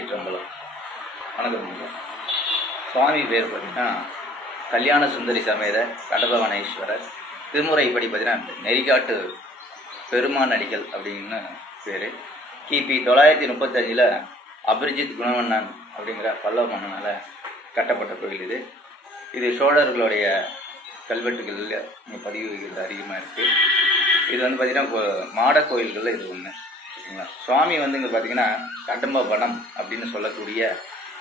சிற்றம்பலம். வணக்கம். சுவாமி பேர் பார்த்தீங்கன்னா கல்யாண சுந்தரி சமேத கடபவனேஸ்வரர். திருமுறைப்படி பார்த்தீங்கன்னா நெறிகாட்டு பெருமான் அடிகள் அப்படின்னு பேர். கிபி 935 அபிரிஜித் குணவண்ணன் அப்படிங்கிற பல்லவ மன்னனால் கட்டப்பட்ட கோயில் இது. இது சோழர்களுடைய கல்வெட்டுகளில் பதிவுகள் அதிகமாக இருக்குது. இது வந்து பார்த்திங்கன்னா மாட கோயில்களில் இது ஒன்று. சுவாமி வந்து இங்கே பார்த்தீங்கன்னா கடம்ப வனம் அப்படின்னு சொல்லக்கூடிய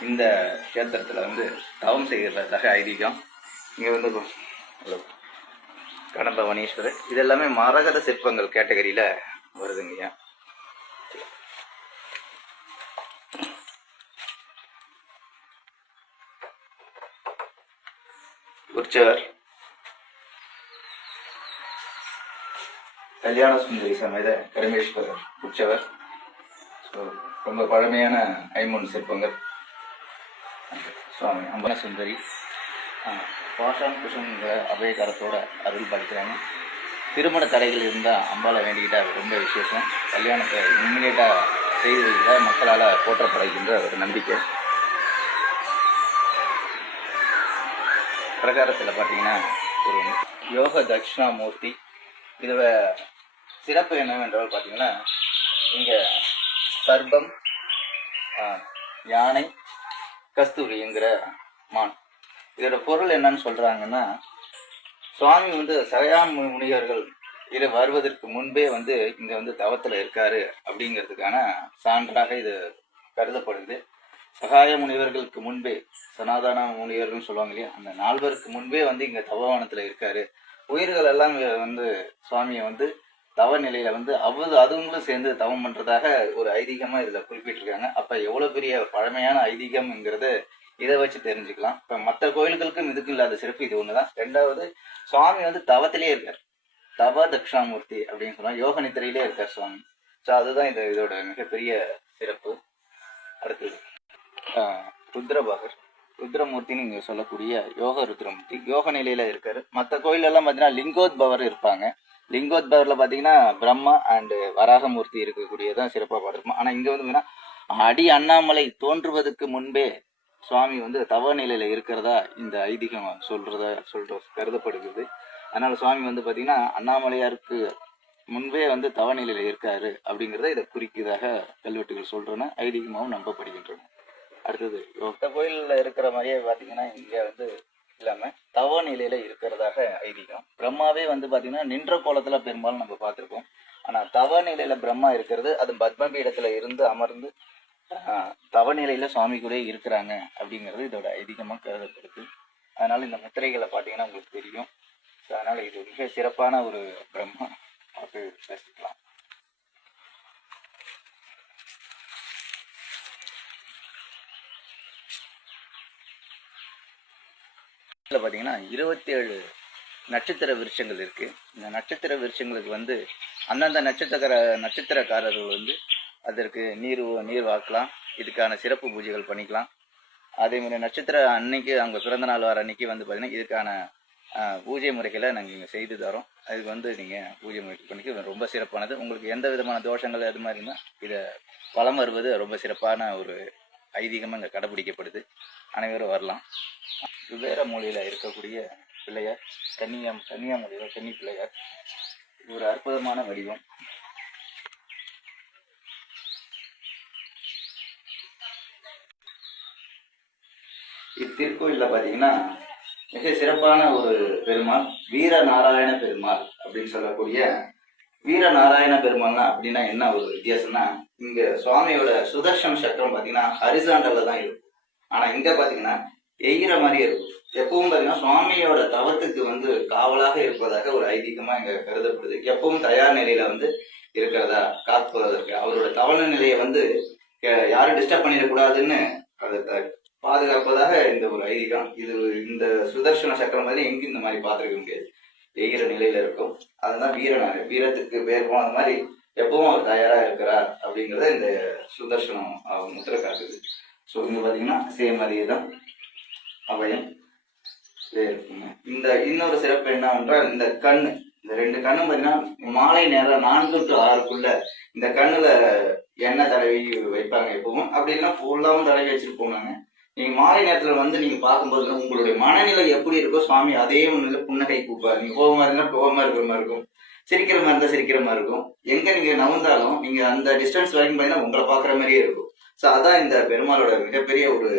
இந்த கஷேத்திரத்தில் வந்து தவம் செய்கிறதாக ஐதீகம். இங்கே வந்து கடம்ப வனீஸ்வரர் இது எல்லாமே மரகத சிற்பங்கள் கேட்டகரியில் வருதுங்கய்யா. உற்சவர் கல்யாண சுந்தரி சமேத கடமேஸ்வரர் உற்சவர். ரொம்ப பழமையான ஐம்பொன் சிற்பங்கள். சுவாமி அம்பன சுந்தரி பாஷான் குஷங்கிற அபயகாரத்தோட அருள் பாலிக்கிறாங்க. திருமண தடைகள் இருந்தால் அம்பாலை வேண்டிக்கிட்டா ரொம்ப விசேஷம். கல்யாணத்தை இம்மிடியேட்டாக செய்து மக்களால் போற்றப்படுகின்ற ஒரு நம்பிக்கை. பிரகாரத்தில் பார்த்தீங்கன்னா ஒரு யோக தட்சிணாமூர்த்தி. இதோட சிறப்பு என்னவென்றால் பார்த்தீங்கன்னா இங்கே சர்பம், யானை, கஸ்தூரிங்கிற மான். இதோட பொருள் என்னன்னு சொல்கிறாங்கன்னா, சுவாமி வந்து சகயா முனிவர்கள் இது வருவதற்கு முன்பே வந்து இங்கே வந்து தவத்தில் இருக்காரு அப்படிங்கிறதுக்கான சான்றாக இது கருதப்படுது. சகாய முனிவர்களுக்கு முன்பே, சனாதன முனிவர்கள் சொல்லுவாங்க இல்லையா, அந்த 4 முன்பே வந்து இங்கே தவவனத்தில் இருக்காரு. உயிர்கள் எல்லாம் வந்து சுவாமியை வந்து தவ நிலையில வந்து அதுங்களும் சேர்ந்து தவம் பண்றதாக ஒரு ஐதீகமா இதுல குறிப்பிட்டிருக்காங்க. அப்ப எவ்வளவு பெரிய பழமையான ஐதீகம்ங்கிறத இதை வச்சு தெரிஞ்சுக்கலாம். இப்ப மற்ற கோயில்களுக்கும் இதுக்கும் இல்லாத சிறப்பு இது ஒண்ணுதான். 2வது, சுவாமி வந்து தவத்திலே இருக்கார். தவ தட்சிணாமூர்த்தி அப்படின்னு சொன்னா யோக நித்திரையிலே இருக்கார் சுவாமி. ஸோ அதுதான் இதோட மிகப்பெரிய சிறப்பு. அடுத்தது ருத்ரபாகர். ருத்ரமூர்த்தின்னு இங்க சொல்லக்கூடிய யோக ருத்ரமூர்த்தி யோக நிலையில இருக்காரு. மற்ற கோயில் எல்லாம் பார்த்தீங்கன்னா லிங்கோத்பவர் இருப்பாங்க. லிங்கோத்பவர்ல பார்த்தீங்கன்னா பிரம்மா அண்டு வராகமூர்த்தி இருக்கக்கூடியதான் சிறப்பாக பார்த்துருப்போம். ஆனால் இங்கே வந்து அடி அண்ணாமலை தோன்றுவதற்கு முன்பே சுவாமி வந்து தவ நிலையில இருக்கிறதா இந்த ஐதீகம் கருதப்படுகிறது. அதனால சுவாமி வந்து பார்த்தீங்கன்னா அண்ணாமலையாருக்கு முன்பே வந்து தவ நிலையில இருக்காரு அப்படிங்கிறத இதை குறிக்கிறதாக கல்வெட்டுகள் சொல்றேன்னு ஐதீகமாகவும் நம்பப்படுகின்றன. அடுத்தது கோயிலில் இருக்கிற மாதிரியே பார்த்தீங்கன்னா இங்கே வந்து இல்லாம தவ நிலையில இருக்கிறதாக ஐதீகம். பிரம்மாவே வந்து பாத்தீங்கன்னா நின்ற கோலத்துல பெரும்பாலும் நம்ம பார்த்திருக்கோம். ஆனா தவ நிலையில பிரம்மா இருக்கிறது அது பத்மபீடத்துல இருந்து அமர்ந்து தவ நிலையில சுவாமி கூட இருக்கிறாங்க அப்படிங்கிறது இதோட ஐதீகமா கருதப்படுது. அதனால இந்த முத்திரைகளை பார்த்தீங்கன்னா உங்களுக்கு தெரியும். அதனால இது மிக சிறப்பான ஒரு பிரம்மா பார்த்து ரசிக்கலாம். பார்த்தீங்கன்னா 27 நட்சத்திர விருட்சங்கள் இருக்கு. இந்த நட்சத்திர விருட்சங்களுக்கு வந்து அந்தந்த நட்சத்திரக்காரர்கள் வந்து அதற்கு நீர் வாக்கலாம். இதுக்கான சிறப்பு பூஜைகள் பண்ணிக்கலாம். அதே மாதிரி நட்சத்திர அன்னைக்கு அவங்க பிறந்த நாள் வர அன்னைக்கு வந்து பார்த்தீங்கன்னா இதுக்கான பூஜை முறைகளை நாங்கள் இங்கே செய்து தரோம். அதுக்கு வந்து நீங்கள் பூஜை முறை பண்ணிக்க ரொம்ப சிறப்பானது. உங்களுக்கு எந்த விதமான தோஷங்கள் அது மாதிரி இருந்தால் இதை பலம் வருவது ரொம்ப சிறப்பான ஒரு ஐதீகமாக இங்கே கடைபிடிக்கப்படுது. அனைவரும் வரலாம். வெவ்வேறு மொழியில் இருக்கக்கூடிய பிள்ளையார் கன்னியாமொழியில் கன்னி பிள்ளையார். இது ஒரு அற்புதமான வடிவம். இத்திருக்கோயிலில் பார்த்தீங்கன்னா மிக சிறப்பான ஒரு பெருமாள் வீரநாராயண பெருமாள் அப்படின்னு சொல்லக்கூடிய வீரநாராயண பெருமாள்னா அப்படின்னா என்ன ஒரு வித்தியாசம்னா, இங்க சுவாமியோட சுதர்சன சக்கரம் பார்த்தீங்கன்னா ஹரிசாண்டல்ல தான் இருக்கும். ஆனா இங்க பார்த்தீங்கன்னா எய்கிற மாதிரியே இருக்கும். எப்பவும் பார்த்தீங்கன்னா சுவாமியோட தவத்துக்கு வந்து காவலாக இருப்பதாக ஒரு ஐதீகமா இங்க கருதப்படுது. எப்பவும் தயார் நிலையில வந்து இருக்கிறதா காப்பதற்கு அவரோட தவண நிலையை வந்து யாரும் டிஸ்டர்ப் பண்ணிடக்கூடாதுன்னு அதை பாதுகாப்பதாக இந்த ஒரு ஐதீகம். இது இந்த சுதர்சன சக்கரம் மாதிரி எங்கும் இந்த மாதிரி பார்த்துருக்க முடியாது. எய்கிற நிலையில இருக்கும். அதுதான் வீரத்துக்கு பேர் போன மாதிரி எப்பவும் அவர் தயாரா இருக்கிறார் அப்படிங்கிறத இந்த சுதர்சனம் முத்திரை காட்டுது. ஸோ இங்க பார்த்தீங்கன்னா சேம் மாதிரியே தான் அவையும் இருக்குங்க. இந்த இன்னொரு சிறப்பு என்னவென்றால் இந்த கண்ணு, இந்த 2 கண்ணும் பார்த்தீங்கன்னா மாலை நேரம் 4 to 6க்குள்ள இந்த கண்ணுல எண்ணெய் தடவி வைப்பாங்க எப்பவும். அப்படி இல்லைன்னா ஃபுல்லாகவும் தடவி வச்சுட்டு போனாங்க. நீங்க மாலை நேரத்துல வந்து நீங்க பார்க்கும்போது உங்களுடைய மனநிலை எப்படி இருக்கோ சுவாமி அதே ஒண்ணுல புன்னகை கூப்பாரு. நீங்க கோபமா இருந்தா கோபமா இருக்கிற மாதிரி இருக்கும், சிரிக்கிற மாதிரி இருந்தா சிரிக்கிற மாதிரி இருக்கும். எங்க நீங்க நவந்தாலும் நீங்க அந்த டிஸ்டன்ஸ் வரைக்கும் பார்த்தீங்கன்னா உங்களை பாக்குற மாதிரியே இருக்கும். ஸோ அதான் இந்த பெருமாளோட மிகப்பெரிய ஒரு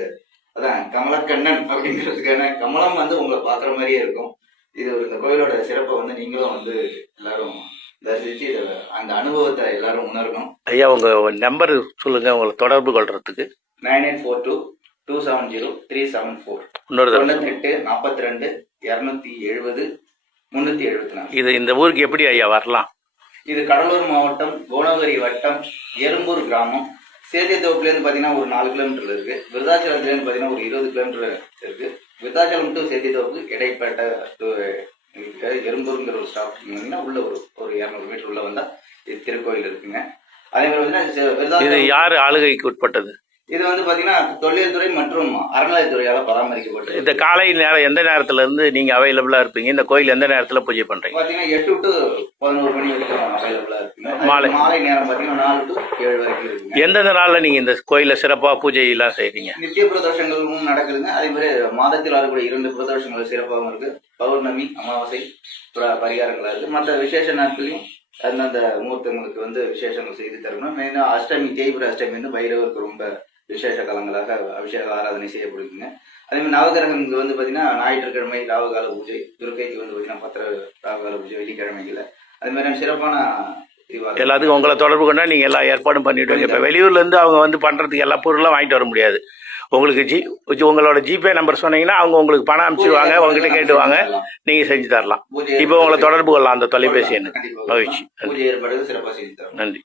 அதான் கமலக்கண்ணன் அப்படிங்கிறதுக்கான கமலம் வந்து உங்களை பாக்குற மாதிரியே இருக்கும். இது ஒரு இந்த கோயிலோட சிறப்பை வந்து நீங்களும் வந்து எல்லாரும் தரிசிச்சு அந்த அனுபவத்தை எல்லாரும் உணரணும். ஐயா உங்க நம்பர் சொல்லுங்க உங்களை தொடர்பு கொள்றதுக்கு. 9842-270-374. இன்னொரு 98 42 270 374. இது இந்த ஊருக்கு எப்படி ஐயா வரலாம்? இது கடலூர் மாவட்டம் கோனகிரி வட்டம் எறும்பூர் கிராமம். சேத்தியத்தோப்புலேருந்து பார்த்தீங்கன்னா ஒரு 4 கிலோமீட்டர் இருக்கு. விருதாச்சலத்துலேருந்து பார்த்தீங்கன்னா ஒரு 20 கிலோமீட்டர் இருக்கு. விருதாச்சலம் டு சேத்தியத்தோப்பு இடைப்பட்ட எறும்பூருங்கிற ஒரு ஸ்டாப் பார்த்தீங்கன்னா உள்ள ஒரு 200 மீட்டர் உள்ள வந்தா இது திருக்கோயில் இருக்குங்க. அதே மாதிரி பார்த்தீங்கன்னா இது யார் ஆளுகைக்கு உட்பட்டது? இது வந்து பாத்தீங்கன்னா தொழில் துறை மற்றும் அறநிலையத்துறையால பராமரிக்கப்பட்டது. இந்த காலை நேரம் எந்த நேரத்துல இருந்து நீங்க அவைலபிளா இருப்பீங்க? இந்த கோயில் எந்த நேரத்துல பூஜை பண்றீங்க? பாத்தீங்கன்னா 8 to 11 மணி வரைக்கும் அவைலபிளா இருக்குங்க. மாலை நேரம் பாத்தீங்கன்னா 4 to 7 வரைக்கும் இருக்குங்க. எந்தெந்த நாள்ல நீங்க இந்த கோயில சிறப்பா பூஜை எல்லாம் செய்றீங்க? நித்திய பிரதோஷங்களும் நடக்குதுங்க. அதே மாதிரி மாதத்தில் வரக்கூடிய 2 பிரதோஷங்கள் சிறப்பாகவும் இருக்கு. பௌர்ணமி, அமாவாசை பரிகாரங்களா இருக்கு. மற்ற விசேஷ நாட்களையும் அந்தந்த முகூர்த்தங்களுக்கு வந்து விசேஷங்கள் செய்து தரணும். மெயினா அஷ்டமி, தேய்பிர அஷ்டமி வந்து பைரவருக்கு ரொம்ப விசேஷ காலங்களாக அபிஷேக ஆராதனை செய்யப்படுதுங்க. அதே மாதிரி நவகிரகங்களுக்கு வந்து பார்த்தீங்கன்னா ஞாயிற்றுக்கிழமை ராவகால பூஜை, துர்க்கைக்கு வந்து பார்த்தீங்கன்னா 10 ராவகால பூஜை வெள்ளிக்கிழமைகளை. அது மாதிரி சிறப்பான எல்லாத்துக்கும் உங்களை தொடர்பு கொண்டா நீங்க எல்லா ஏற்பாடும் பண்ணிவிடுவீங்க. இப்போ வெளியூர்ல இருந்து அவங்க வந்து பண்றதுக்கு எல்லா பொருளும் வாங்கிட்டு வர முடியாது. உங்களுக்கு உங்களோட ஜிபே நம்பர் சொன்னீங்கன்னா அவங்க உங்களுக்கு பணம் அனுப்பிச்சுடுவாங்க, உங்ககிட்ட கேட்டுவாங்க, நீங்க செஞ்சு தரலாம். இப்போ உங்களை தொடர்பு கொள்ளலாம் அந்த தொலைபேசி எண்ணு. மகிழ்ச்சி, நன்றி.